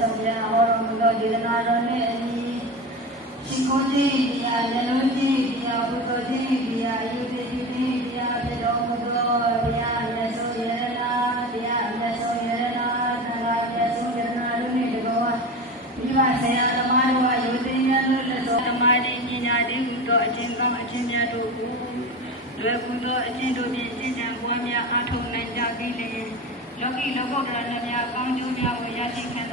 ဆောင်ရဟောတော်မူသောဒေသနာတော်နှင့်အညီရှိခိုးခြင်းတရားဉာဏ်လုံးခြင်းတရားဘုဒ္ဓခြင်းတရားအယုဒ္ဓခြင်းတရားဖြစ်တော်မူသောဘုရားမြတ်စွာဘုရားတရားမြတ်စွာဘုရားသံဃာမြတ်စွာဘုရားတို့နှင့်တကောမိဘဆရာသမားတို့အယုဒ္ဓဉာဏ်တို့လက်တော်သမာဓိပညာတည်ဟူသောအခြင်းကောင်းအခြင်းများတို့ကိုလွယ်ကူသောအခြင်းတို့ဖြင့်ရှင်းကြံပွားများအားထုတ်နိုင်ကြပြီးလျှင်လောကီလောကုတ္တရာများကောင်းကျိုးများကိုရရှိခံ